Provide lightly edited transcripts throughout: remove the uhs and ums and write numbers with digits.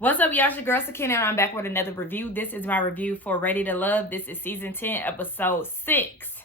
What's up, y'all? It's your girl, KinaMal, and I'm back with another review. This is my review for Ready to Love. This is season 10, episode 6.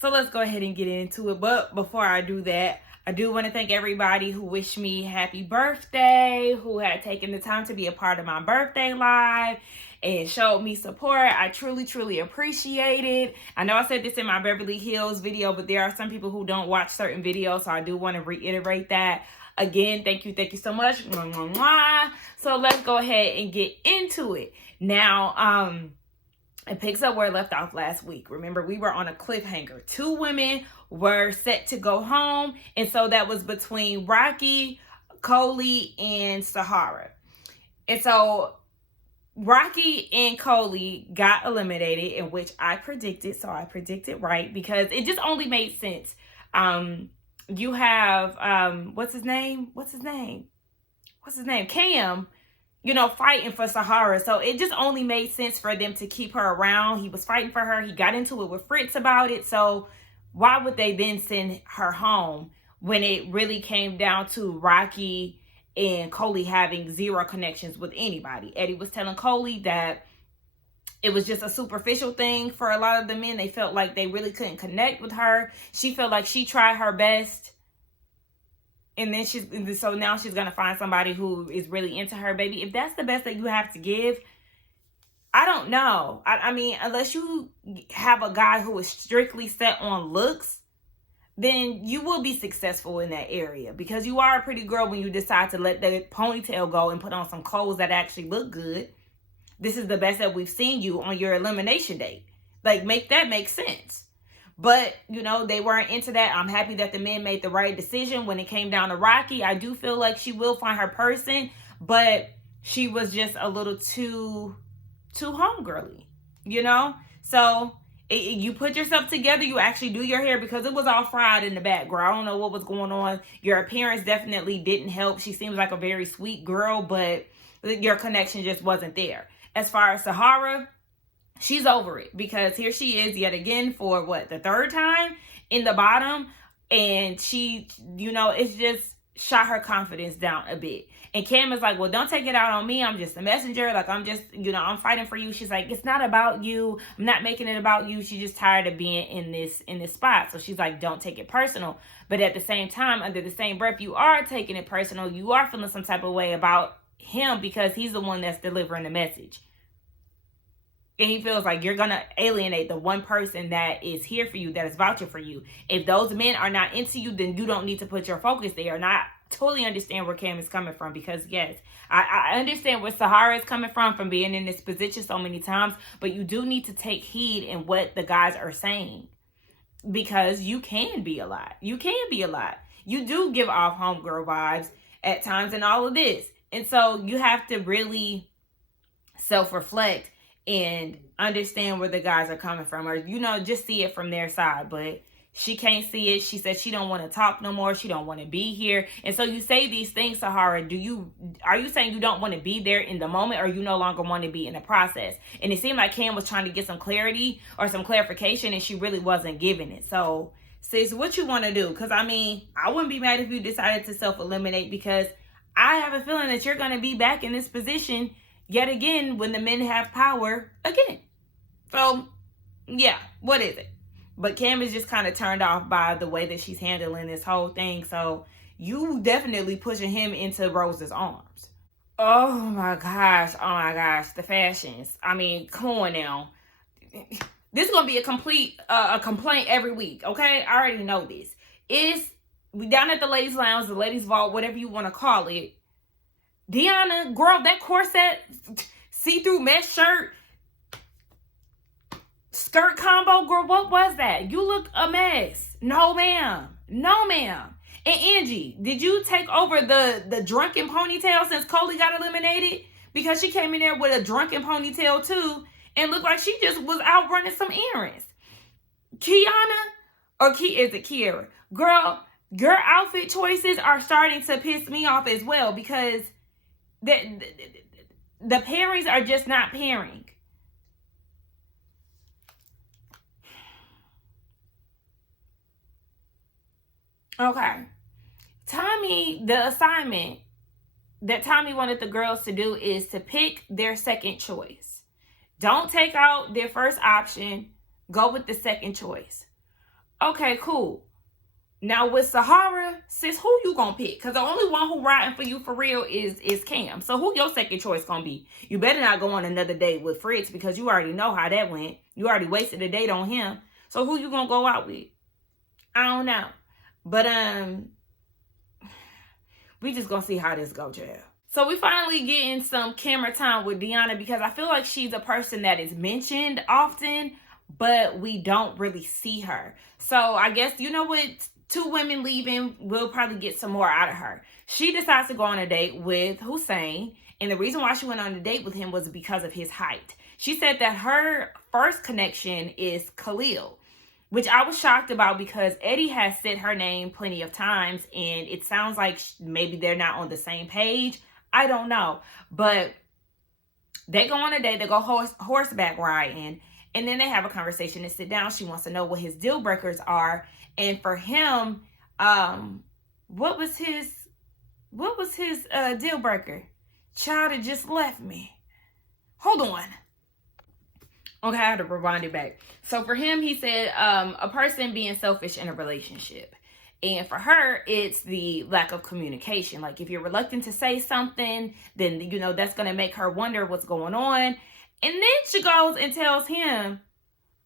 So let's go ahead and get into it. But before I do that, I do want to thank everybody who wished me happy birthday, who had taken the time to be a part of my birthday live and showed me support. I truly, truly appreciate it. I know I said this in my Beverly Hills video, but there are some people who don't watch certain videos, so I do want to reiterate that. Again, thank you so much. Mwah, mwah, mwah. So let's go ahead and get into it. Now, it picks up where it left off last week. Remember, we were on a cliffhanger. 2 women were set to go home, and so that was between Rocky, Coley, and Sahara. And so Rocky and Coley got eliminated, in which I predicted, so I predicted right, because it just only made sense. You have, what's his name? Cam, fighting for Sahara. So it just only made sense for them to keep her around. He was fighting for her. He got into it with Fritz about it. So why would they then send her home when it really came down to Rocky and Coley having zero connections with anybody? Eddie was telling Coley that it was just a superficial thing for a lot of the men. They felt like they really couldn't connect with her. She felt like she tried her best. And then so now she's going to find somebody who is really into her, baby. If that's the best that you have to give, I don't know. I mean, unless you have a guy who is strictly set on looks, then you will be successful in that area, because you are a pretty girl when you decide to let the ponytail go and put on some clothes that actually look good. This is the best that we've seen you on your elimination date. Like, make that make sense. But, they weren't into that. I'm happy that the men made the right decision when it came down to Rocky. I do feel like she will find her person, but she was just a little too homegirly, So you put yourself together. You actually do your hair, because it was all fried in the back, girl. I don't know what was going on. Your appearance definitely didn't help. She seems like a very sweet girl, but your connection just wasn't there. As far as Sahara, she's over it, because here she is yet again for the 3rd time in the bottom. And she, it's just shot her confidence down a bit. And Cam is like, well, don't take it out on me. I'm just a messenger. Like, I'm just, I'm fighting for you. She's like, it's not about you. I'm not making it about you. She's just tired of being in this spot. So she's like, don't take it personal. But at the same time, under the same breath, you are taking it personal. You are feeling some type of way about him, because he's the one that's delivering the message. And he feels like you're going to alienate the one person that is here for you, that is vouching for you. If those men are not into you, then you don't need to put your focus there. And I totally understand where Cam is coming from, because, yes, I understand where Sahara is coming from being in this position so many times. But you do need to take heed in what the guys are saying, because you can be a lot. You can be a lot. You do give off homegirl vibes at times and all of this. And so you have to really self-reflect and understand where the guys are coming from, or, just see it from their side. But she can't see it. She said she don't want to talk no more. She don't want to be here. And so you say these things, Sahara. Are you saying you don't want to be there in the moment, or you no longer want to be in the process? And it seemed like Cam was trying to get some clarity or some clarification, and she really wasn't giving it. So, sis, what you want to do? Because, I wouldn't be mad if you decided to self-eliminate, because I have a feeling that you're going to be back in this position yet again when the men have power again. So, yeah, what is it? But Cam is just kind of turned off by the way that she's handling this whole thing. So you definitely pushing him into Rose's arms. Oh my gosh. The fashions. Come on now. This is going to be a complaint every week. Okay. I already know this. We down at the ladies' lounge, the ladies' vault, whatever you want to call it. Deanna, girl, that corset, see-through mesh shirt, skirt combo, girl, what was that? You look a mess. No, ma'am. And Angie, did you take over the drunken ponytail since Coley got eliminated? Because she came in there with a drunken ponytail too, and looked like she just was out running some errands. Is it Kiera? Girl, your outfit choices are starting to piss me off as well, because the pairings are just not pairing. Okay. Tell me the assignment that Tommy wanted the girls to do is to pick their second choice. Don't take out their first option. Go with the second choice. Okay, cool. Now with Sahara, sis, who you gonna pick? Because the only one who riding for you for real is Cam. So who your second choice gonna be? You better not go on another date with Fritz, because you already know how that went. You already wasted a date on him. So who you gonna go out with? I don't know. But we just gonna see how this go, child. So we finally getting some camera time with Deanna, because I feel like she's a person that is mentioned often, but we don't really see her. So I guess, you know what? 2 women leaving, we'll probably get some more out of her. She decides to go on a date with Hussein, and the reason why she went on a date with him was because of his height. She said that her first connection is Khalil, which I was shocked about, because Eddie has said her name plenty of times, and it sounds like maybe they're not on the same page. I don't know. But they go on a date, they go horseback riding, and then they have a conversation and sit down. She wants to know what his deal breakers are. And for him, what was his deal breaker? Child had just left me. Hold on. Okay, I had to rewind it back. So for him, he said a person being selfish in a relationship. And for her, it's the lack of communication. Like, if you're reluctant to say something, then, you know, that's going to make her wonder what's going on. And then she goes and tells him,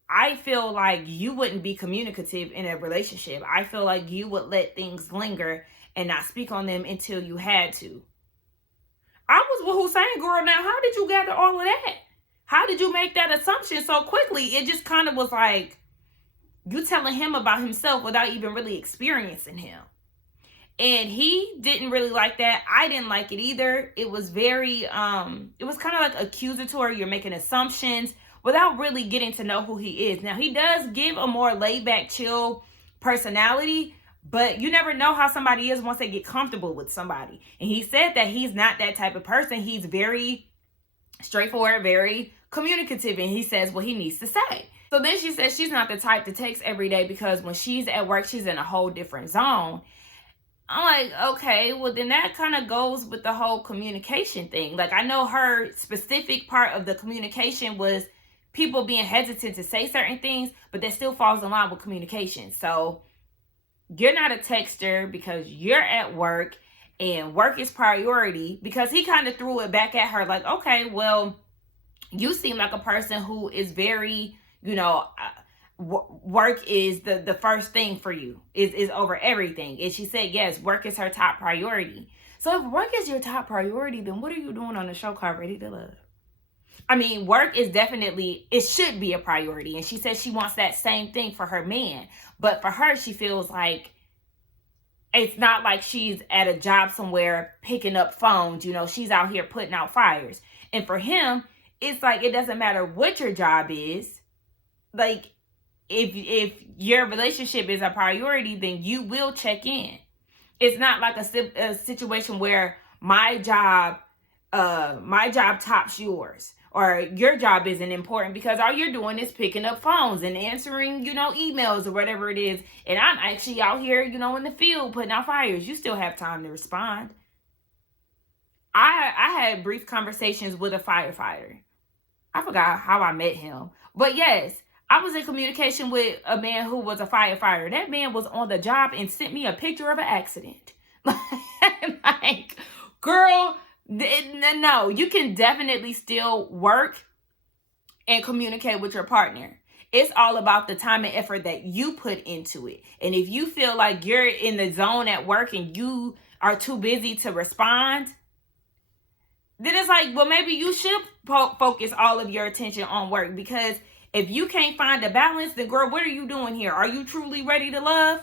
I feel like you wouldn't be communicative in a relationship. I feel like you would let things linger and not speak on them until you had to. I was with Hussein, girl. Now, how did you gather all of that? How did you make that assumption so quickly? It just kind of was like you telling him about himself without even really experiencing him. And he didn't really like that. I didn't like it either. It was very, it was kind of like accusatory. You're making assumptions without really getting to know who he is. Now, he does give a more laid-back, chill personality, but you never know how somebody is once they get comfortable with somebody. And he said that he's not that type of person. He's very straightforward, very communicative, and he says what he needs to say. So then she says she's not the type to text every day, because when she's at work, she's in a whole different zone. I'm like, okay, well, then that kind of goes with the whole communication thing. Like, I know her specific part of the communication was people being hesitant to say certain things, but that still falls in line with communication. So you're not a texter because you're at work, and work is priority, because he kind of threw it back at her like, okay, well, you seem like a person who is very, you know, work is the first thing for you, is over everything. And she said, yes, work is her top priority. So if work is your top priority, then what are you doing on the show called Ready to Love? I mean, work is definitely, it should be a priority. And she says she wants that same thing for her man. But for her, she feels like it's not like she's at a job somewhere picking up phones. You know, she's out here putting out fires. And for him, it's like, it doesn't matter what your job is. Like, if your relationship is a priority, then you will check in. It's not like a situation where my job tops yours, or your job isn't important because all you're doing is picking up phones and answering, you know, emails or whatever it is. And I'm actually out here, you know, in the field putting out fires. You still have time to respond. I had brief conversations with a firefighter. I forgot how I met him. But yes, I was in communication with a man who was a firefighter. That man was on the job and sent me a picture of an accident. Like, girl, no, you can definitely still work and communicate with your partner. It's all about the time and effort that you put into it. And if you feel like you're in the zone at work and you are too busy to respond, then it's like, well, maybe you should focus all of your attention on work. Because if you can't find a balance, then girl, what are you doing here? Are you truly ready to love?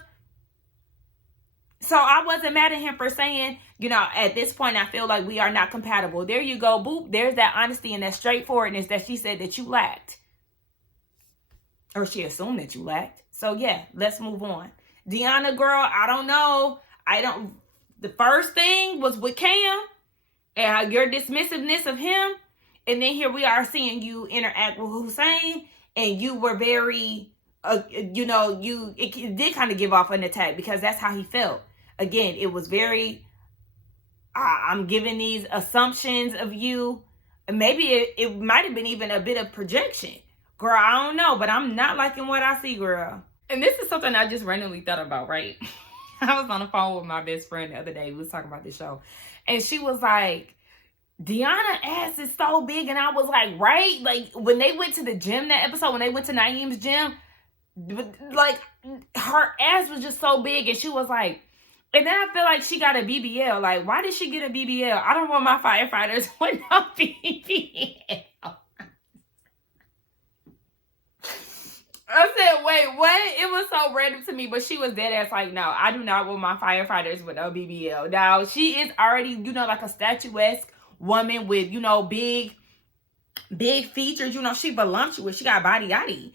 So I wasn't mad at him for saying, you know, at this point, I feel like we are not compatible. There you go. Boop. There's that honesty and that straightforwardness that she said that you lacked. Or she assumed that you lacked. So yeah, let's move on. Deanna, girl, I don't know. The first thing was with Cam and your dismissiveness of him. And then here we are seeing you interact with Hussein, and you were very, you know, it did kind of give off an attack, because that's how he felt. Again, it was very I'm giving these assumptions of you. Maybe it might have been even a bit of projection. Girl, I don't know, but I'm not liking what I see, girl. And this is something I just randomly thought about, right? I was on the phone with my best friend the other day. We was talking about this show. And she was like, Deanna ass is so big. And I was like, right? Like, when they went to the gym, that episode, when they went to Naeem's gym, like, her ass was just so big. And she was like, and then I feel like she got a BBL. Like, why did she get a BBL? I don't want my firefighters with no BBL. I said, wait, what? It was so random to me, but she was dead ass like, no, I do not want my firefighters with no BBL. Now, she is already, you know, like a statuesque woman with, you know, big features. You know, she voluptuous. She got body yaddy.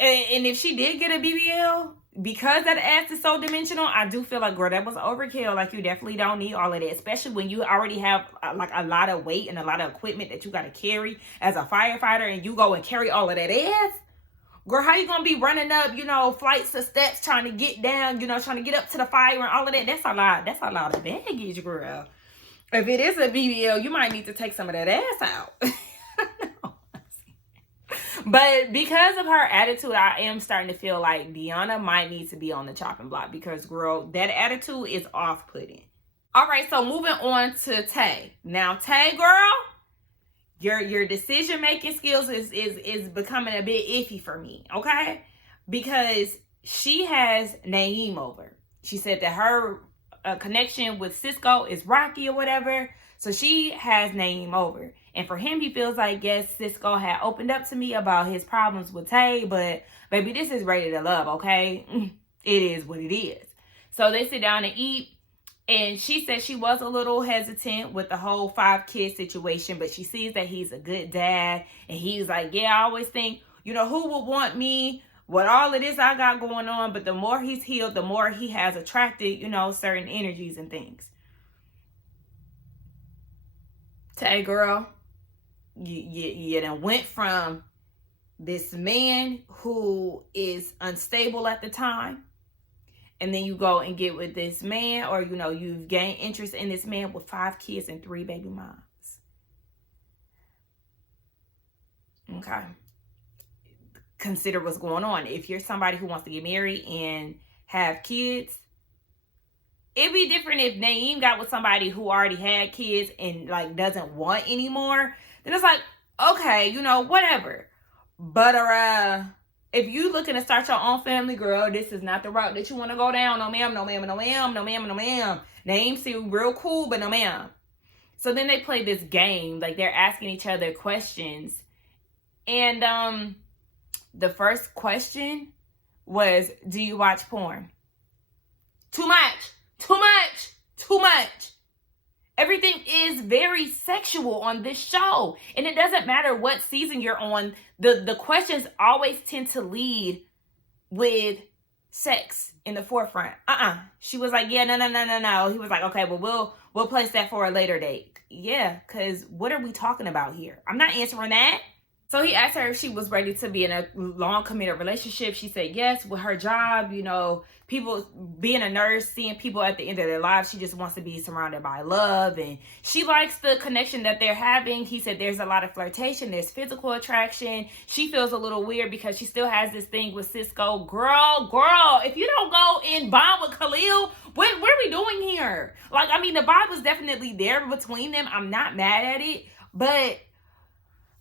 And if she did get a BBL, because that ass is so dimensional, I do feel like, girl, that was overkill. Like, you definitely don't need all of that, especially when you already have like a lot of weight and a lot of equipment that you got to carry as a firefighter, and you go and carry all of that ass. Girl, how you gonna be running up, you know, flights of steps trying to get down, you know, trying to get up to the fire and all of that? That's a lot. That's a lot of baggage, girl. If it is a BBL, you might need to take some of that ass out. But because of her attitude, I am starting to feel like Deanna might need to be on the chopping block, because, girl, that attitude is off-putting. All right, so moving on to Tay. Now, Tay, girl, your decision-making skills is becoming a bit iffy for me, okay? Because she has Naeem over. She said that her connection with Cisco is rocky or whatever, so she has Naeem over. And for him, he feels like, yes, Cisco had opened up to me about his problems with Tay, but baby, this is ready to love, okay? It is what it is. So they sit down and eat, and she said she was a little hesitant with the whole 5-kid situation, but she sees that he's a good dad, and he's like, yeah, I always think, you know, who would want me with all of this I got going on? But the more he's healed, the more he has attracted, you know, certain energies and things. Tay, girl, you done went from this man who is unstable at the time, and then you go and get with this man, or, you know, you've gained interest in this man with 5 kids and 3 baby moms. Okay. Consider what's going on. If you're somebody who wants to get married and have kids, it'd be different if Naeem got with somebody who already had kids and, like, doesn't want anymore. Then it's like, okay, you know, whatever. But if you looking to start your own family, girl, this is not the route that you want to go down. No ma'am, no ma'am, no ma'am, no ma'am, no ma'am. Naeem seem real cool, but no ma'am. So then they play this game, like they're asking each other questions. And the first question was, do you watch porn? Too much, too much, too much. Everything is very sexual on this show. And it doesn't matter what season you're on. The questions always tend to lead with sex in the forefront. She was like, yeah, no. He was like, okay, well, we'll place that for a later date. Yeah, because what are we talking about here? I'm not answering that. So he asked her if she was ready to be in a long committed relationship. She said yes. With her job, you know, people being a nurse, seeing people at the end of their lives, she just wants to be surrounded by love, and she likes the connection that they're having. He said there's a lot of flirtation, there's physical attraction. She feels a little weird because she still has this thing with Cisco. Girl, if you don't go in bond with Khalil, what are we doing here? Like, I mean, the vibe was definitely there between them. I'm not mad at it, but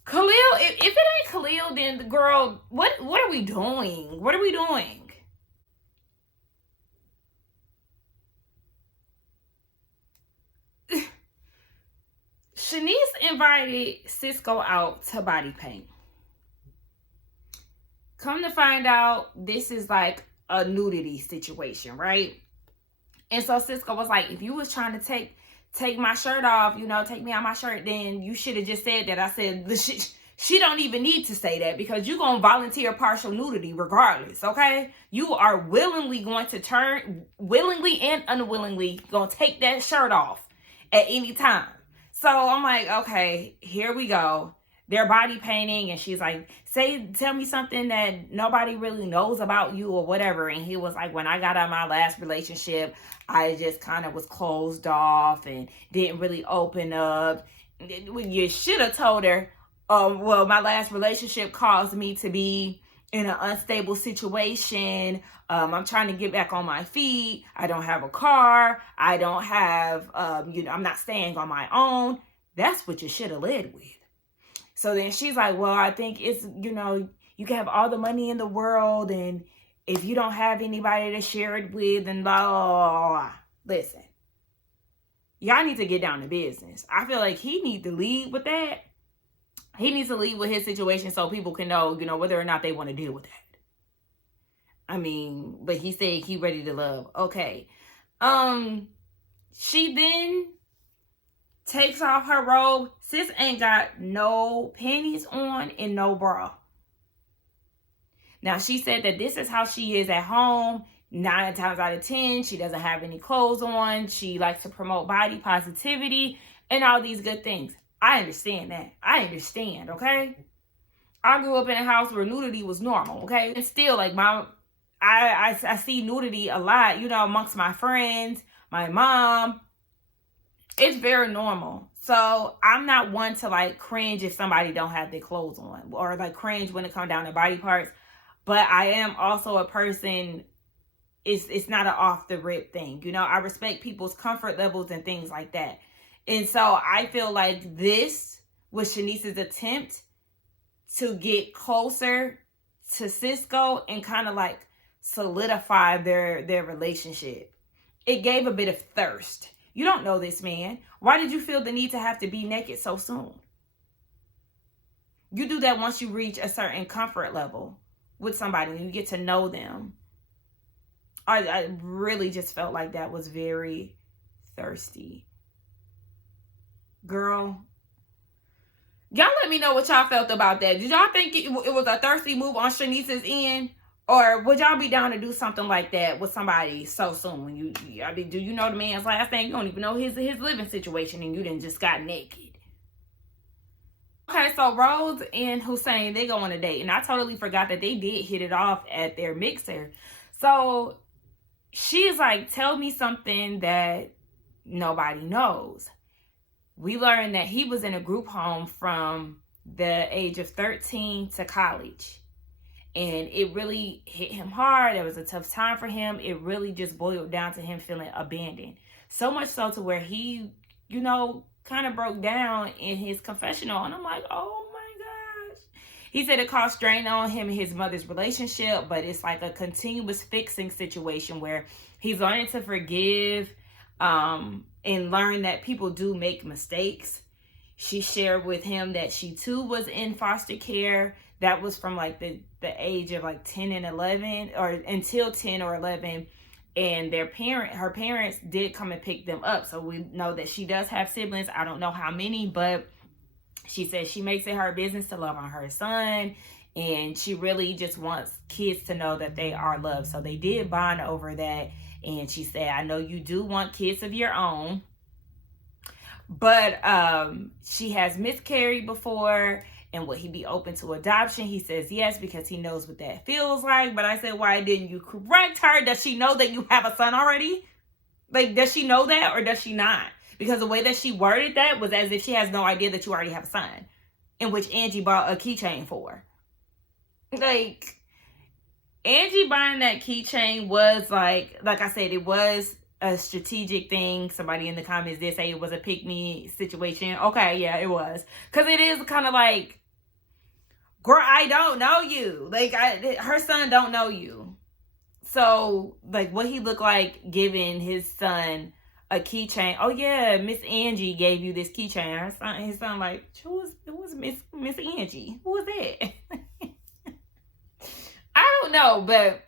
Khalil, if it ain't Khalil, then the girl, what are we doing? What are we doing? Chenise invited Cisco out to body paint. Come to find out, this is like a nudity situation, right? And so Cisco was like, if you was trying to take my shirt off, you know, take me out my shirt, then you should have just said that. I said, she don't even need to say that, because you're going to volunteer partial nudity regardless, okay? You are willingly going to willingly and unwillingly going to take that shirt off at any time. So I'm like, okay, here we go. They're body painting, and she's like, tell me something that nobody really knows about you or whatever. And he was like, when I got out of my last relationship, I just kind of was closed off and didn't really open up. You should have told her, well, my last relationship caused me to be in an unstable situation. I'm trying to get back on my feet. I don't have a car. I don't have, I'm not staying on my own. That's what you should have led with. So then she's like, well, I think it's, you can have all the money in the world, and if you don't have anybody to share it with, and blah, blah, blah, blah. Listen, y'all need to get down to business. I feel like he needs to lead with that. He needs to lead with his situation so people can know, whether or not they want to deal with that. I mean, but he said he ready to love. Okay. She then takes off her robe. Sis ain't got no panties on and no bra. Now, she said that this is how she is at home. 9 times out of 10, she doesn't have any clothes on. She likes to promote body positivity and all these good things. I understand that. I understand, okay? I grew up in a house where nudity was normal, okay? And still, like, I see nudity a lot, amongst my friends, my mom. It's very normal. So I'm not one to, like, cringe if somebody don't have their clothes on, or, like, cringe when it comes down to body parts. But I am also a person, it's not an off the rip thing. I respect people's comfort levels and things like that. And so I feel like this was Chenise's attempt to get closer to Cisco and kind of like solidify their relationship. It gave a bit of thirst. You don't know this man. Why did you feel the need to have to be naked so soon? You do that once you reach a certain comfort level with somebody and you get to know them. I really just felt like that was very thirsty. Girl, y'all let me know what y'all felt about that. Did y'all think it was a thirsty move on Chenise's end? Or would y'all be down to do something like that with somebody so soon? When do you know the man's last name? You don't even know his living situation, and you done just got naked. Okay, so Rose and Hussein, they go on a date. And I totally forgot that they did hit it off at their mixer. So she's like, tell me something that nobody knows. We learned that he was in a group home from the age of 13 to college. And it really hit him hard. It was a tough time for him. It really just boiled down to him feeling abandoned. So much so to where he, kind of broke down in his confessional. And I'm like, oh my gosh. He said it caused strain on him and his mother's relationship, but it's like a continuous fixing situation where he's learning to forgive, and learn that people do make mistakes. She shared with him that she too was in foster care. That was from like the age of like 10 and 11, or until 10 or 11. And her parents did come and pick them up. So we know that she does have siblings. I don't know how many, but she said she makes it her business to love on her son. And she really just wants kids to know that they are loved. So they did bond over that. And she said, I know you do want kids of your own. But she has miscarried before. And would he be open to adoption? He says yes, because he knows what that feels like. But I said, why didn't you correct her? Does she know that you have a son already? Like, does she know that, or does she not? Because the way that she worded that was as if she has no idea that you already have a son, in which Angie bought a keychain for. Like, Angie buying that keychain was like I said, it was a strategic thing. Somebody in the comments did say it was a pick-me situation. Okay, yeah, it was. Because it is kind of like, girl, I don't know you. Like, her son don't know you. So, like, what he looked like giving his son a keychain. Oh, yeah, Miss Angie gave you this keychain. His son like, who was Miss Angie? Who was that? I don't know, but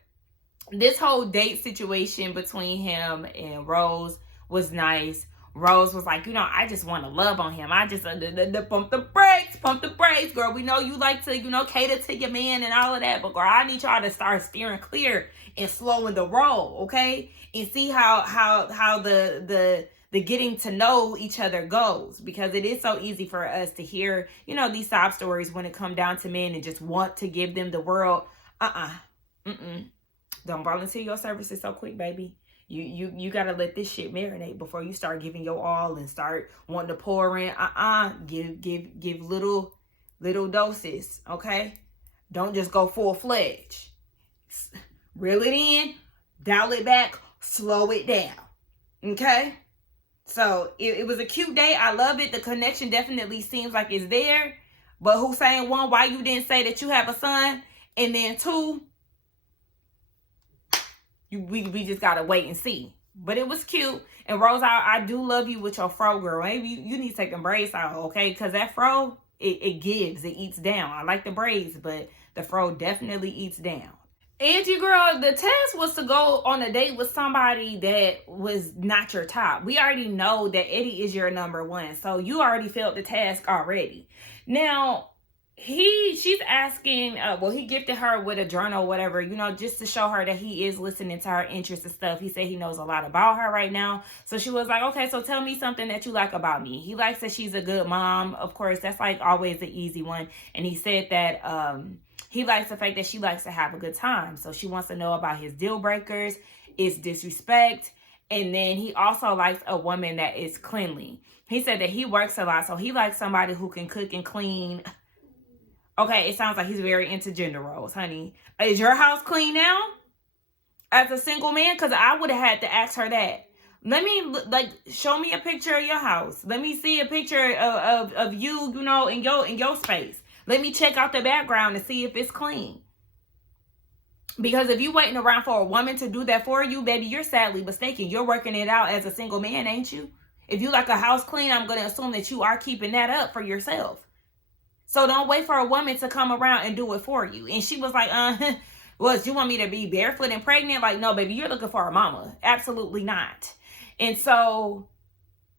this whole date situation between him and Rose was nice. Rose was like, I just want to love on him. I just pump the brakes, girl. We know you like to, cater to your man and all of that, but girl, I need y'all to start steering clear and slowing the roll, okay? And see how the the getting to know each other goes, because it is so easy for us to hear, you know, these sob stories when it come down to men and just want to give them the world. Don't volunteer your services so quick, baby. You gotta let this shit marinate before you start giving your all and start wanting to pour in. Give little doses, okay? Don't just go full-fledged. Reel it in, dial it back, slow it down, okay? So it was a cute day. I love it. The connection definitely seems like it's there. But Hussein, one, why you didn't say that you have a son? And then two, we just gotta wait and see. But it was cute. And Rose, I do love you with your fro, girl. Maybe you need to take them braids out, okay? Because that fro, it gives, it eats down. I like the braids, but the fro definitely eats down. Angie, girl, the task was to go on a date with somebody that was not your top. We already know that Eddie is your number one. So you already failed the task already. Now, she's asking, he gifted her with a journal, whatever, you know, just to show her that he is listening to her interests and stuff. He said he knows a lot about her right now. So she was like, okay, so tell me something that you like about me. He likes that she's a good mom. Of course, that's like always the easy one. And he said that he likes the fact that she likes to have a good time. So she wants to know about his deal breakers, is disrespect. And then he also likes a woman that is cleanly. He said that he works a lot. So he likes somebody who can cook and clean. Okay, it sounds like he's very into gender roles, honey. Is your house clean now? As a single man? Because I would have had to ask her that. Let me, show me a picture of your house. Let me see a picture of you, you know, in your space. Let me check out the background and see if it's clean. Because if you're waiting around for a woman to do that for you, baby, you're sadly mistaken. You're working it out as a single man, ain't you? If you like a house clean, I'm going to assume that you are keeping that up for yourself. So don't wait for a woman to come around and do it for you. And she was like, well, you want me to be barefoot and pregnant? Like, no, baby, you're looking for a mama. Absolutely not. And so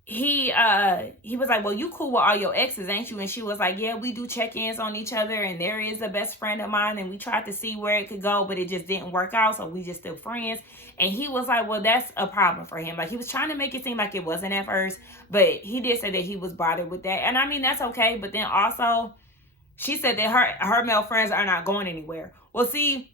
he was like, well, you cool with all your exes, ain't you? And she was like, yeah, we do check-ins on each other. And there is a best friend of mine. And we tried to see where it could go, but it just didn't work out. So we just still friends. And he was like, well, that's a problem for him. Like, he was trying to make it seem like it wasn't at first. But he did say that he was bothered with that. And I mean, that's okay. But then also, she said that her male friends are not going anywhere. Well, see,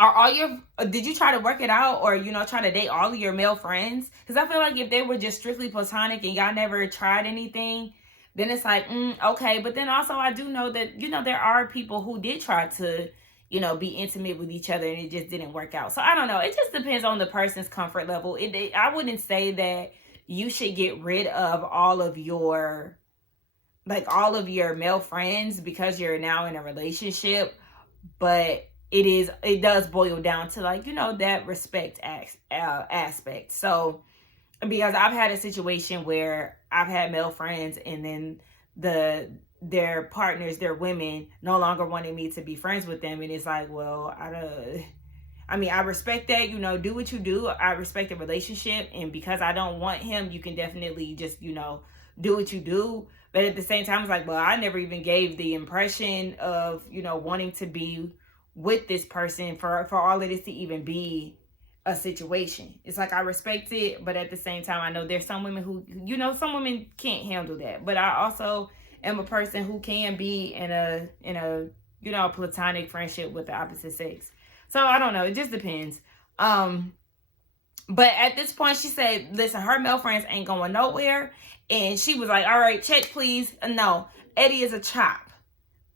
did you try to work it out, or, you know, try to date all of your male friends? Because I feel like if they were just strictly platonic and y'all never tried anything, then it's like, okay. But then also I do know that, you know, there are people who did try to, you know, be intimate with each other and it just didn't work out. So I don't know. It just depends on the person's comfort level. I wouldn't say that you should get rid of all of your male friends because you're now in a relationship, but it does boil down to, like, you know, that respect aspect. So, because I've had a situation where I've had male friends and then their partners, their women, no longer wanted me to be friends with them. And it's like, well, I respect that, you know, do what you do. I respect the relationship. And because I don't want him, you can definitely just, you know, do what you do. But at the same time, it's like, well, I never even gave the impression of, you know, wanting to be with this person for all of this to even be a situation. It's like, I respect it, but at the same time, I know there's some women who, you know, some women can't handle that. But I also am a person who can be in a you know, platonic friendship with the opposite sex. So I don't know. It just depends. But at this point, she said, listen, her male friends ain't going nowhere. And she was like, all right, check, please. No, Eddie is a chop.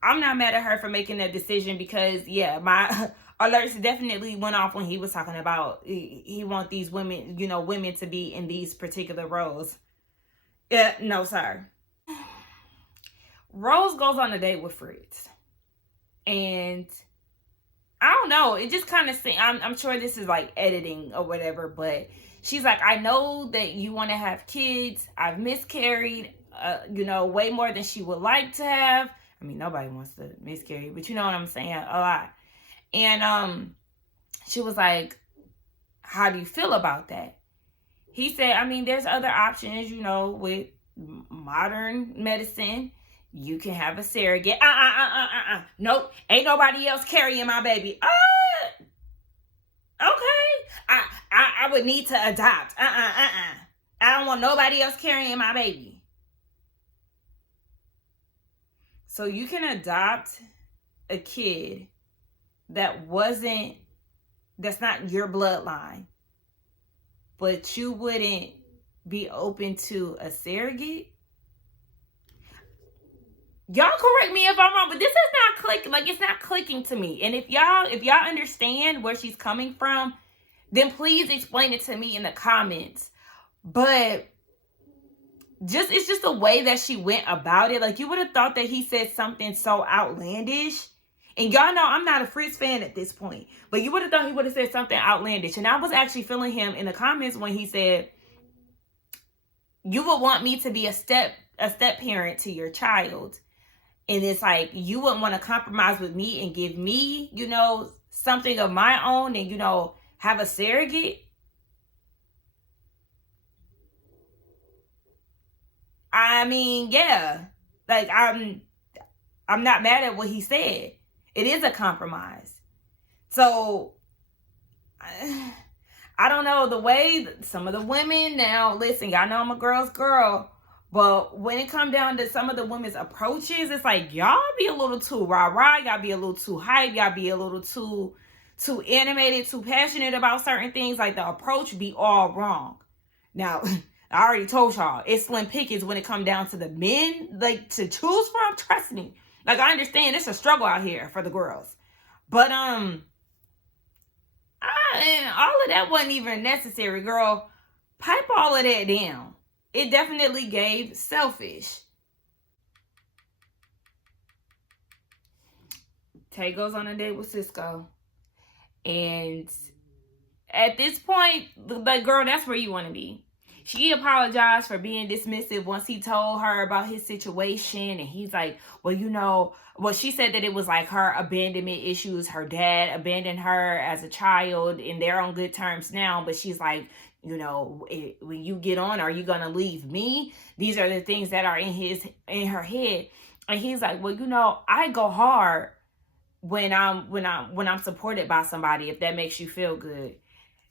I'm not mad at her for making that decision because, yeah, my alerts definitely went off when he was talking about he want these women, you know, women to be in these particular roles. Yeah, no, sir. Rose goes on a date with Fritz. And I don't know. It just kind of seems, I'm sure this is like editing or whatever, but she's like, I know that you want to have kids. I've miscarried, you know, way more than she would like to have. I mean, nobody wants to miscarry, but you know what I'm saying? A lot. And she was like, how do you feel about that? He said, I mean, there's other options, you know, with modern medicine. You can have a surrogate. Nope. Ain't nobody else carrying my baby. Okay. I would need to adopt. I don't want nobody else carrying my baby. So you can adopt a kid that's not your bloodline, but you wouldn't be open to a surrogate? Y'all correct me if I'm wrong, but this is not clicking. Like, it's not clicking to me. And if y'all understand where she's coming from, then please explain it to me in the comments. But it's just the way that she went about it. Like, you would have thought that he said something so outlandish. And y'all know I'm not a Fritz fan at this point, but you would have thought he would have said something outlandish. And I was actually feeling him in the comments when he said, you would want me to be a step parent to your child. And it's like, you wouldn't want to compromise with me and give me, something of my own and, have a surrogate. I mean, yeah. Like, I'm not mad at what he said. It is a compromise. So, I don't know, the way some of the women now, listen, y'all know I'm a girl's girl. But when it comes down to some of the women's approaches, it's like, y'all be a little too rah-rah. Y'all be a little too hype. Y'all be a little too animated, too passionate about certain things. Like, the approach be all wrong. Now, I already told y'all, it's slim pickings when it comes down to the men, like, to choose from. Trust me. Like, I understand it's a struggle out here for the girls. But, all of that wasn't even necessary, girl. Pipe all of that down. It definitely gave selfish. Tay goes on a date with Cisco. And at this point, like, girl, that's where you want to be. She apologized for being dismissive once he told her about his situation. And he's like, well, she said that it was like her abandonment issues. Her dad abandoned her as a child, and they're on good terms now. But she's like, when you get on, are you going to leave me? These are the things that are in her head. And he's like, well, I go hard when I'm supported by somebody, if that makes you feel good.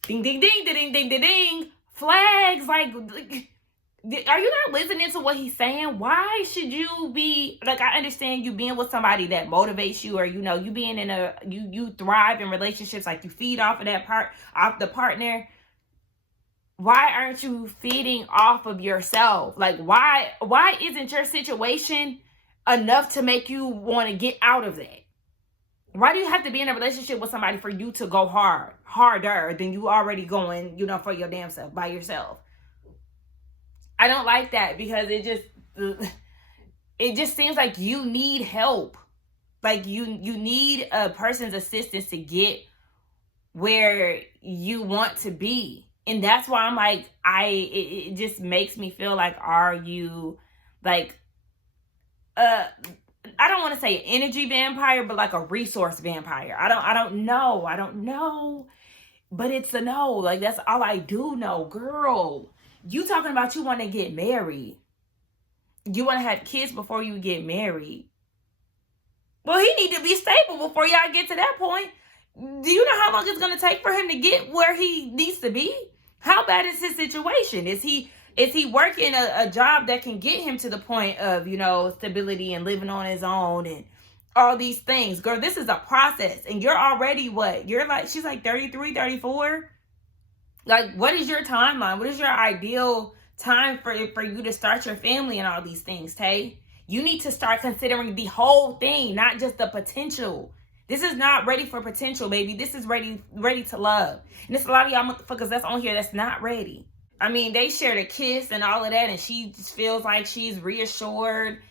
Ding, ding, ding, ding, ding, ding, ding. Flags. Like, are you not listening to what he's saying? Why should you be, like, I understand you being with somebody that motivates you, or, you being in you thrive in relationships, like you feed off of off the partner. Why aren't you feeding off of yourself? Like, why isn't your situation enough to make you want to get out of that? Why do you have to be in a relationship with somebody for you to go harder than you already going, for your damn self, by yourself? I don't like that, because it just seems like you need help. Like, you need a person's assistance to get where you want to be. And that's why I'm like, it just makes me feel like, are you like, I don't want to say energy vampire, but like a resource vampire. I don't know, but it's a no. Like, that's all I do know. Girl, you talking about you want to get married. You want to have kids before you get married. Well, he need to be stable before y'all get to that point. Do you know how long it's going to take for him to get where he needs to be? How bad is his situation? Is he working a job that can get him to the point of, stability and living on his own and all these things? Girl, this is a process. And you're already what? She's like 33, 34. Like, what is your timeline? What is your ideal time for you to start your family and all these things, Tay? You need to start considering the whole thing, not just the potential. This is not ready for potential, baby. This is ready to love. And there's a lot of y'all motherfuckers that's on here that's not ready. I mean, they shared a kiss and all of that, and she just feels like she's reassured.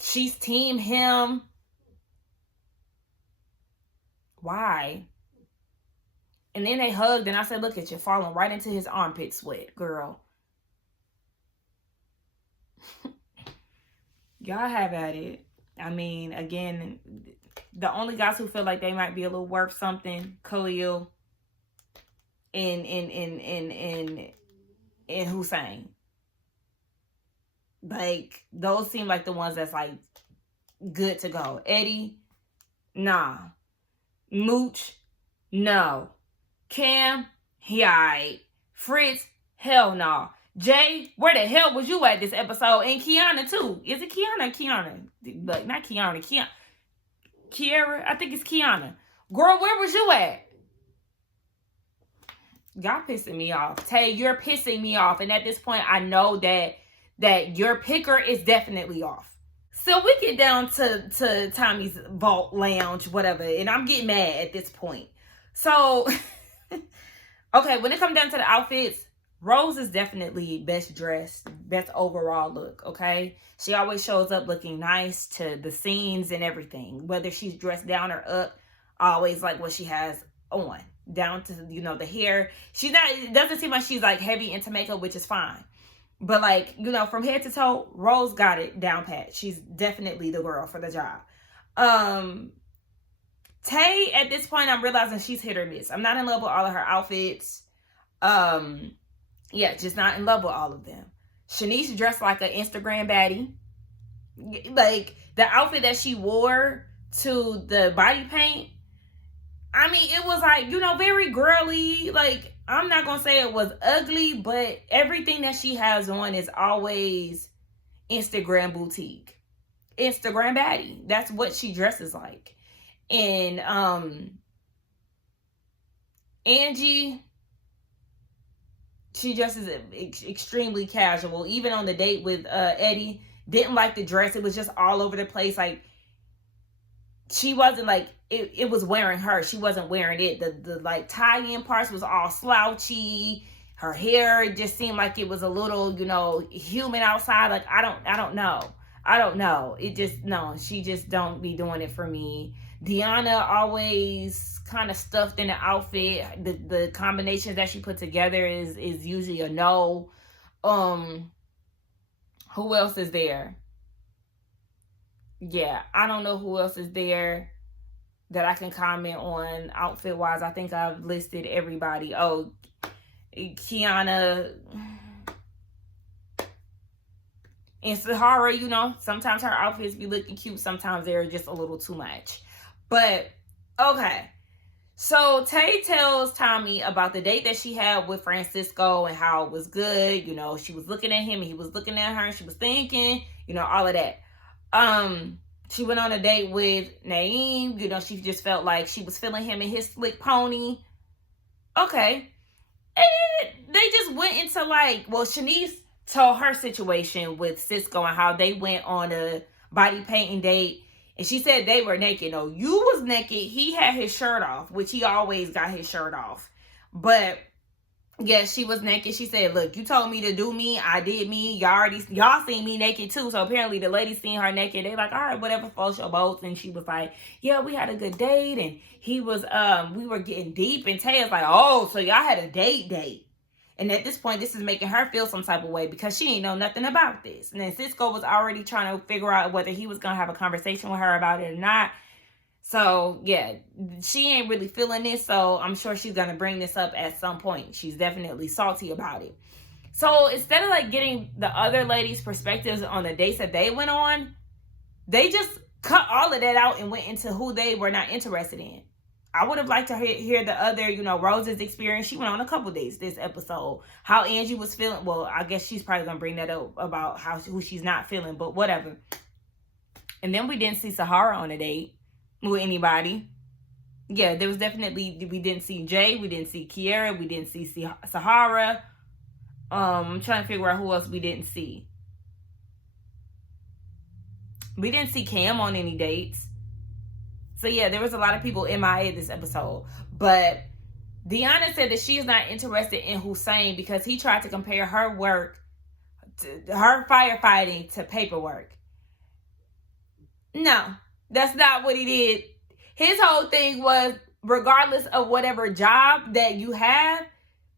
She's team him. Why? And then they hugged, and I said, look at you, falling right into his armpit sweat, girl. Y'all have at it. I mean, again, the only guys who feel like they might be a little worth something, Khalil and Hussein. Like, those seem like the ones that's like good to go. Eddie, nah. Mooch, no. Cam, he alright. Fritz, hell no. Jay, where the hell was you at this episode? And Kiana too. Is it Kiana or Kiana? Like, not Kiana. Kiara? I think it's Kiana. Girl, where was you at? Y'all pissing me off. Tay, you're pissing me off. And at this point, I know that your picker is definitely off. So we get down to Tommy's vault lounge, whatever. And I'm getting mad at this point. So, okay, when it comes down to the outfits, Rose is definitely best dressed, best overall look, okay? She always shows up looking nice to the scenes and everything. Whether she's dressed down or up, I always like what she has on. Down to, you know, the hair. It doesn't seem like she's like heavy into makeup, which is fine. But like, you know, from head to toe, Rose got it down pat. She's definitely the girl for the job. Tay, at this point, I'm realizing she's hit or miss. I'm not in love with all of her outfits. Yeah, just not in love with all of them. Chenise dressed like an Instagram baddie. Like, the outfit that she wore to the body paint, I mean, it was like, you know, very girly. Like, I'm not going to say it was ugly, but everything that she has on is always Instagram boutique. Instagram baddie. That's what she dresses like. And Angie, she dresses extremely casual. Even on the date with Eddie, didn't like the dress. It was just all over the place. Like, she wasn't like, it was wearing her. She wasn't wearing it. The like tie-in parts was all slouchy. Her hair just seemed like it was a little, you know, human outside. Like, I don't know. It just, no, she just don't be doing it for me. Deanna always kind of stuffed in the outfit. The combinations that she put together is usually a no. Who else is there? Yeah, I don't know who else is there that I can comment on outfit wise. I think I've listed everybody. Oh, Kiana and Sahara, you know, sometimes her outfits be looking cute. Sometimes they're just a little too much. But, okay. So, Tay tells Tommy about the date that she had with Francisco and how it was good. You know, she was looking at him and he was looking at her and she was thinking, you know, all of that. She went on a date with Naeem. You know, she just felt like she was feeling him and his slick pony. Okay. And they just went into like, well, Chenise told her situation with Cisco and how they went on a body painting date. And she said they were naked. No, you was naked. He had his shirt off, which he always got his shirt off. But yeah, she was naked. She said, look, you told me to do me. I did me. Y'all seen me naked too. So apparently the ladies seen her naked. They like, all right, whatever, floats your boats. And she was like, yeah, we had a good date. And he was, we were getting deep. And Taya's like, oh, so y'all had a date. And at this point, this is making her feel some type of way because she ain't know nothing about this. And then Cisco was already trying to figure out whether he was going to have a conversation with her about it or not. So, yeah, she ain't really feeling this. So, I'm sure she's going to bring this up at some point. She's definitely salty about it. So, instead of, like, getting the other ladies' perspectives on the dates that they went on, they just cut all of that out and went into who they were not interested in. I would have liked to hear the other, you know, Rose's experience. She went on a couple dates this episode. How Angie was feeling. Well, I guess she's probably going to bring that up about who she's not feeling, but whatever. And then we didn't see Sahara on a date with anybody. Yeah, there was definitely, we didn't see Jay. We didn't see Kiara. We didn't see Sahara. I'm trying to figure out who else we didn't see. We didn't see Cam on any dates. So yeah, there was a lot of people MIA this episode. But Deanna said that she is not interested in Hussein because he tried to compare her work, her firefighting to paperwork. No, that's not what he did. His whole thing was, regardless of whatever job that you have,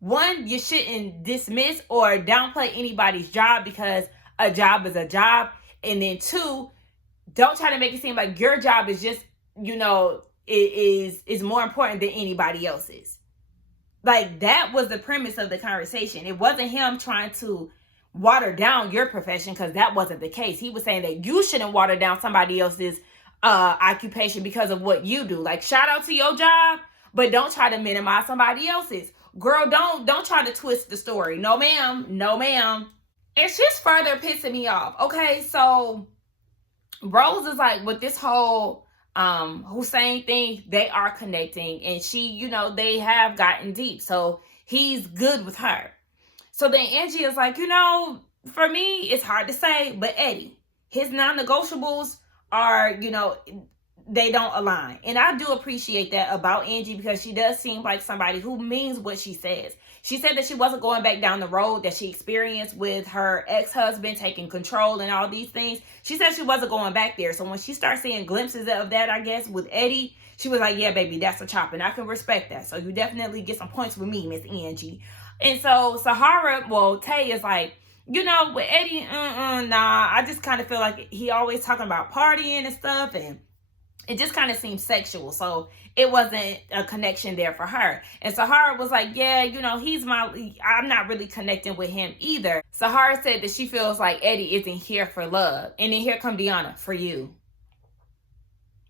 one, you shouldn't dismiss or downplay anybody's job because a job is a job. And then two, don't try to make it seem like your job is just, you know, is more important than anybody else's. Like, that was the premise of the conversation. It wasn't him trying to water down your profession, because that wasn't the case. He was saying that you shouldn't water down somebody else's occupation because of what you do. Like, shout out to your job, but don't try to minimize somebody else's. girl, don't try to twist the story. No, ma'am. No, ma'am. It's just further pissing me off. Okay, so Rose is like, with this whole Hussein thing, they are connecting, and she, you know, they have gotten deep. So he's good with her. So then Angie is like, you know, for me, it's hard to say, but Eddie, his non-negotiables are, you know, they don't align. And I do appreciate that about Angie, because she does seem like somebody who means what she says. She said that she wasn't going back down the road that she experienced with her ex-husband taking control and all these things. She said she wasn't going back there. So when she starts seeing glimpses of that, I guess, with Eddie, she was like, yeah, baby, that's a chop. And I can respect that. So you definitely get some points with me, Miss Angie. And so Sahara, well, Tay is like, you know, with Eddie, nah, I just kind of feel like he always talking about partying and stuff, and it just kind of seemed sexual. So it wasn't a connection there for her. And Sahara was like, yeah, you know, I'm not really connecting with him either. Sahara said that she feels like Eddie isn't here for love. And then here come Deanna, for you.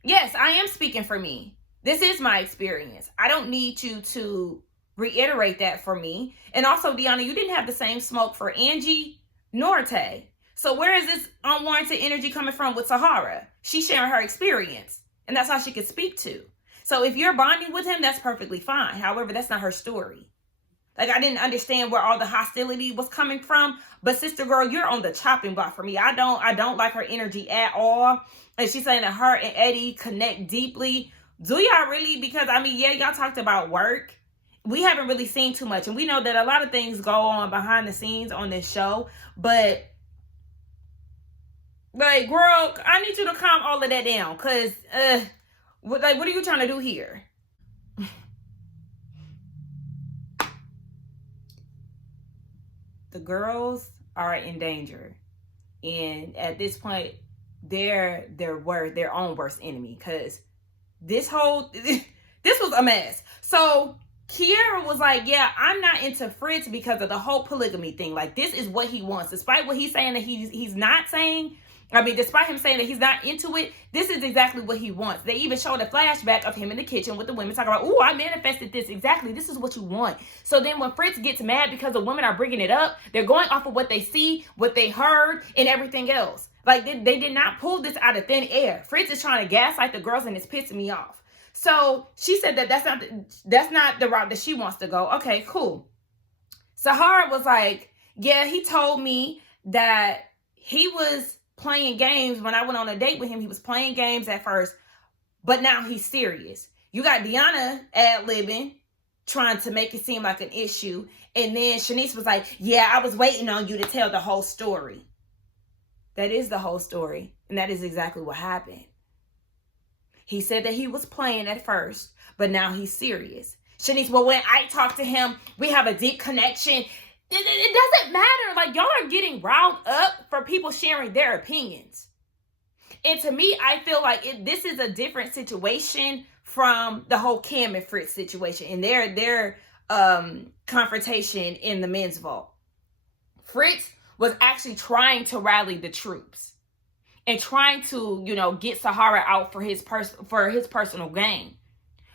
Yes, I am speaking for me. This is my experience. I don't need you to reiterate that for me. And also, Deanna, you didn't have the same smoke for Angie nor Tay. So where is this unwarranted energy coming from with Sahara? She's sharing her experience, and that's how she could speak to. So if you're bonding with him, that's perfectly fine. However, that's not her story. Like, I didn't understand where all the hostility was coming from. But sister girl, you're on the chopping block for me. I don't like her energy at all. And she's saying that her and Eddie connect deeply. Do y'all really? Because, I mean, yeah, y'all talked about work. We haven't really seen too much. And we know that a lot of things go on behind the scenes on this show. But, like, girl, I need you to calm all of that down. Because, what are you trying to do here? The girls are in danger. And at this point, they're their own worst enemy. Because this was a mess. So Kiera was like, yeah, I'm not into Fritz because of the whole polygamy thing. Like, this is what he wants. Despite what he's saying that he's not saying, I mean, despite him saying that he's not into it, this is exactly what he wants. They even showed a flashback of him in the kitchen with the women talking about, oh, I manifested this. Exactly. This is what you want. So then when Fritz gets mad because the women are bringing it up, they're going off of what they see, what they heard, and everything else. Like, they did not pull this out of thin air. Fritz is trying to gaslight the girls, and it's pissing me off. So she said that that's not the route that she wants to go. Okay, cool. Sahara was like, yeah, he told me that he was playing games when I went on a date with him. He was playing games at first, but now he's serious. You got Deanna ad-libbing, trying to make it seem like an issue. And then Chenise was like, yeah, I was waiting on you to tell the whole story. That is the whole story. And that is exactly what happened. He said that he was playing at first, but now he's serious. Chenise, well, when I talk to him, we have a deep connection. It doesn't matter. Like, y'all are getting riled up for people sharing their opinions. And to me, I feel like this is a different situation from the whole Cam and Fritz situation and their confrontation in the men's vault. Fritz was actually trying to rally the troops and trying to, you know, get Sahara out for his personal gain.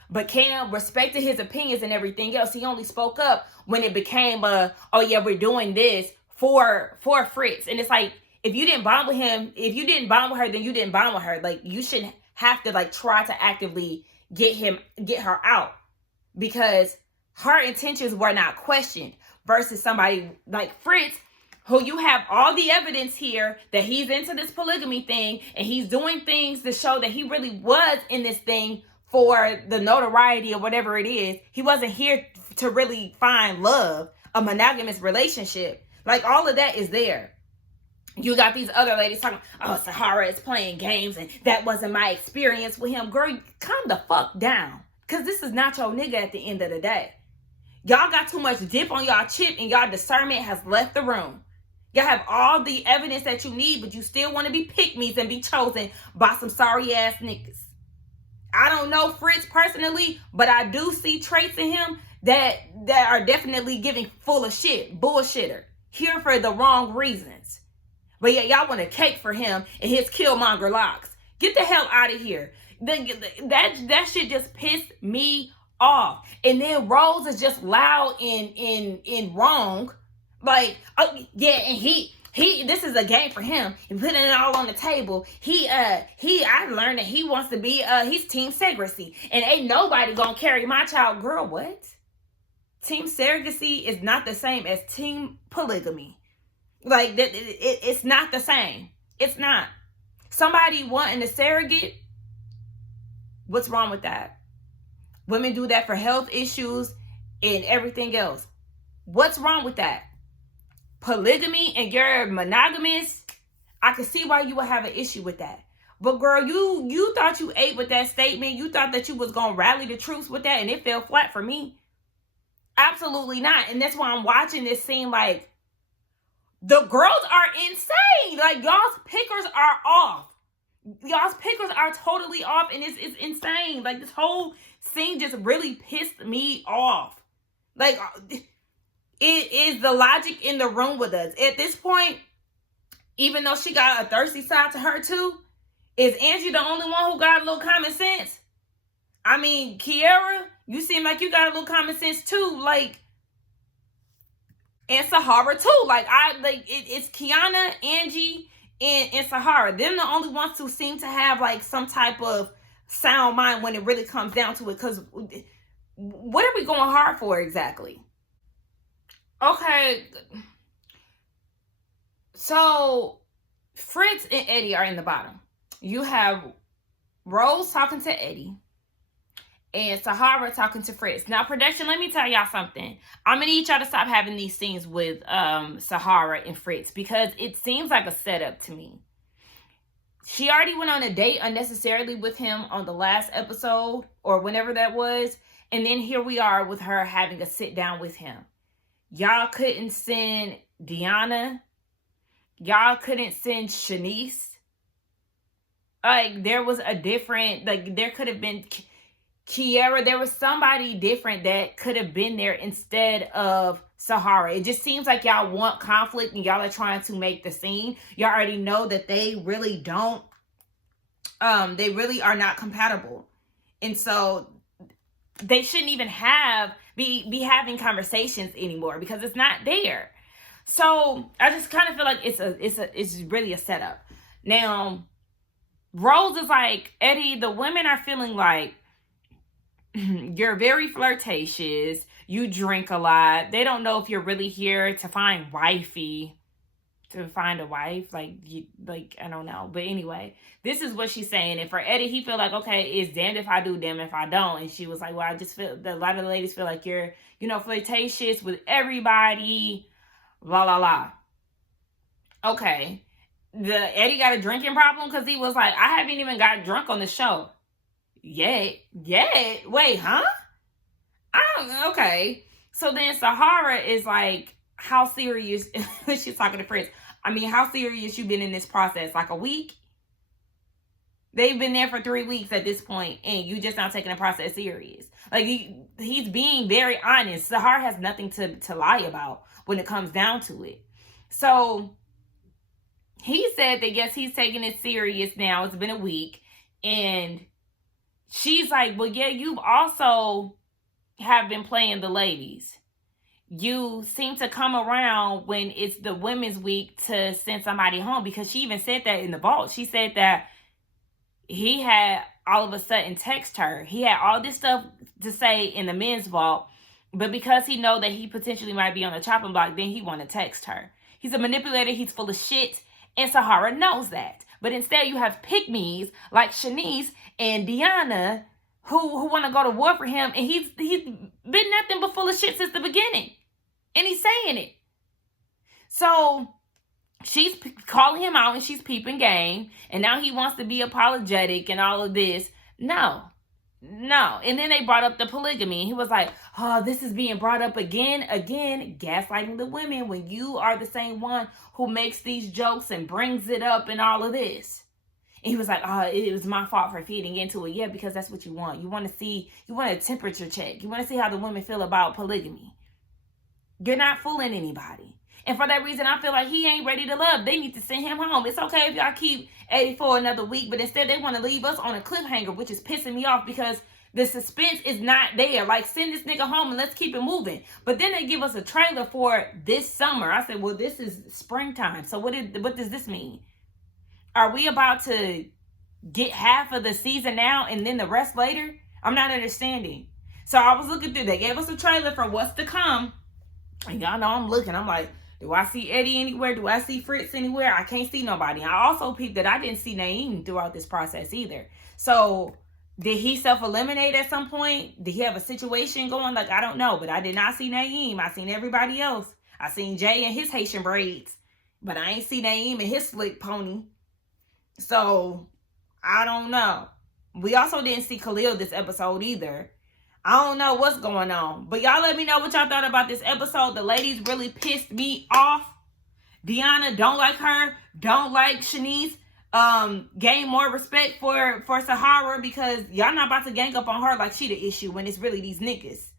But Cam respected his opinions and everything else. He only spoke up when it became oh yeah, we're doing this for Fritz. And it's like, if you didn't bond with him, if you didn't bond with her, then you didn't bond with her. Like, you shouldn't have to like try to actively get her out, because her intentions were not questioned, versus somebody like Fritz, who you have all the evidence here that he's into this polygamy thing and he's doing things to show that he really was in this thing for the notoriety or whatever it is. He wasn't here to really find love, a monogamous relationship. Like, all of that is there. You got these other ladies talking, oh, Sahara is playing games and that wasn't my experience with him. Girl, calm the fuck down. Because this is not your nigga at the end of the day. Y'all got too much dip on y'all chip and y'all discernment has left the room. Y'all have all the evidence that you need, but you still want to be pick-me's and be chosen by some sorry-ass niggas. I don't know Fritz personally, but I do see traits in him that are definitely giving full of shit, bullshitter, here for the wrong reasons. But yeah, y'all want to cake for him and his Killmonger locks. Get the hell out of here. That shit just pissed me off. And then Rose is just loud in wrong. Like, oh yeah, and he this is a game for him and putting it all on the table. I learned that he wants to be he's team surrogacy. And ain't nobody gonna carry my child. Girl, what? Team surrogacy is not the same as team polygamy. Like, it's not the same. It's not. Somebody wanting a surrogate, what's wrong with that? Women do that for health issues and everything else. What's wrong with that? Polygamy and you're monogamous, I can see why you would have an issue with that. But girl, you thought you ate with that statement. You thought that you was going to rally the troops with that, and it fell flat for me. Absolutely not. And that's why I'm watching this scene like, the girls are insane. Like, y'all's pickers are off. Y'all's pickers are totally off, and it's insane. Like, this whole scene just really pissed me off. Like, it is the logic in the room with us. At this point, even though she got a thirsty side to her too, is Angie the only one who got a little common sense? I mean, Kiara, you seem like you got a little common sense too. Like, and Sahara too. Like, it's Kiana, Angie, and Sahara. They're the only ones who seem to have like some type of sound mind when it really comes down to it. Because what are we going hard for exactly? Okay, so Fritz and Eddie are in the bottom. You have Rose talking to Eddie and Sahara talking to Fritz. Now, production, let me tell y'all something. I'm going to need y'all to stop having these scenes with Sahara and Fritz because it seems like a setup to me. She already went on a date unnecessarily with him on the last episode or whenever that was. And then here we are with her having a sit down with him. Y'all couldn't send Deanna. Y'all couldn't send Chenise. Like, there was a different, like, there could have been Kiara. There was somebody different that could have been there instead of Sahara. It just seems like y'all want conflict and y'all are trying to make the scene. Y'all already know that they really don't, they really are not compatible. And so they shouldn't even be having conversations anymore because it's not there. So I just kind of feel like it's really a setup. Now, Rose is like, Eddie, the women are feeling like you're very flirtatious. You drink a lot. They don't know if you're really here to find a wife. Like, I don't know. But anyway, this is what she's saying. And for Eddie, he feel like, okay, it's damned if I do, damned if I don't. And she was like, well, I just feel that a lot of the ladies feel like you're, flirtatious with everybody. La, la, la. Okay. Eddie got a drinking problem because he was like, I haven't even got drunk on the show. Yet. Wait, huh? Okay. So then Sahara is like, how serious, she's talking to Fritz. I mean, how serious you been in this process? Like a week? They've been there for 3 weeks at this point, and you just not taking the process serious. Like, he's being very honest. Sahara has nothing to lie about when it comes down to it. So he said that, yes, he's taking it serious now. It's been a week. And she's like, well, yeah, you've also have been playing the ladies. You seem to come around when it's the women's week to send somebody home, because she even said that in the vault. She said that he had all of a sudden text her. He had all this stuff to say in the men's vault, but because he know that he potentially might be on the chopping block, then he want to text her. He's a manipulator. He's full of shit. And Sahara knows that. But instead you have pick-me's like Chenise and Deanna who want to go to war for him. And he's been nothing but full of shit since the beginning. And he's saying it. So she's calling him out and she's peeping game. And now he wants to be apologetic and all of this. No. And then they brought up the polygamy. And he was like, oh, this is being brought up again, gaslighting the women when you are the same one who makes these jokes and brings it up and all of this. And he was like, oh, it was my fault for feeding into it. Yeah, because that's what you want. You want a temperature check. You want to see how the women feel about polygamy. You're not fooling anybody. And for that reason, I feel like he ain't ready to love. They need to send him home. It's okay if y'all keep Eddie for another week, but instead they want to leave us on a cliffhanger, which is pissing me off because The suspense is not there. Like, send this nigga home and let's keep it moving. But then they give us a trailer for this summer. I said, well, this is springtime. So what does this mean? Are we about to get half of the season now and then the rest later? I'm not understanding. So I was looking through. They gave us a trailer for what's to come. And y'all know I'm looking. I'm like, do I see Eddie anywhere? Do I see Fritz anywhere? I can't see nobody. I also peeped that I didn't see Naeem throughout this process either. So did he self-eliminate at some point? Did he have a situation going? Like, I don't know. But I did not see Naeem. I seen everybody else. I seen Jay and his Haitian braids. But I ain't see Naeem and his slick pony. So, I don't know. We also didn't see Khalil this episode either. I don't know what's going on. But y'all let me know what y'all thought about this episode. The ladies really pissed me off. Deanna, don't like her. Don't like Chenise. Gain more respect for Sahara because y'all not about to gang up on her like she the issue when it's really these niggas.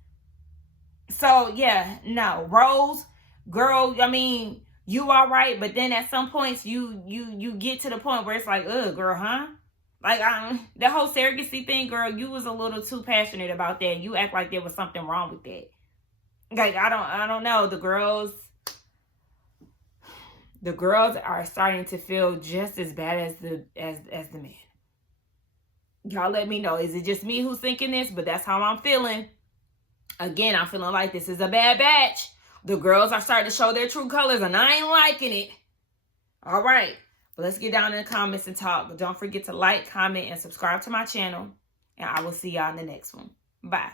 So, yeah, no. Rose, girl, I mean, you all right, but then at some points you get to the point where it's like, ugh, girl, huh? Like, that whole surrogacy thing, girl, you was a little too passionate about that. You act like there was something wrong with that. Like, I don't know. The girls are starting to feel just as bad as the men. Y'all let me know. Is it just me who's thinking this? But that's how I'm feeling. Again, I'm feeling like this is a bad batch. The girls are starting to show their true colors, and I ain't liking it. All right. But let's get down in the comments and talk. But don't forget to like, comment, and subscribe to my channel. And I will see y'all in the next one. Bye.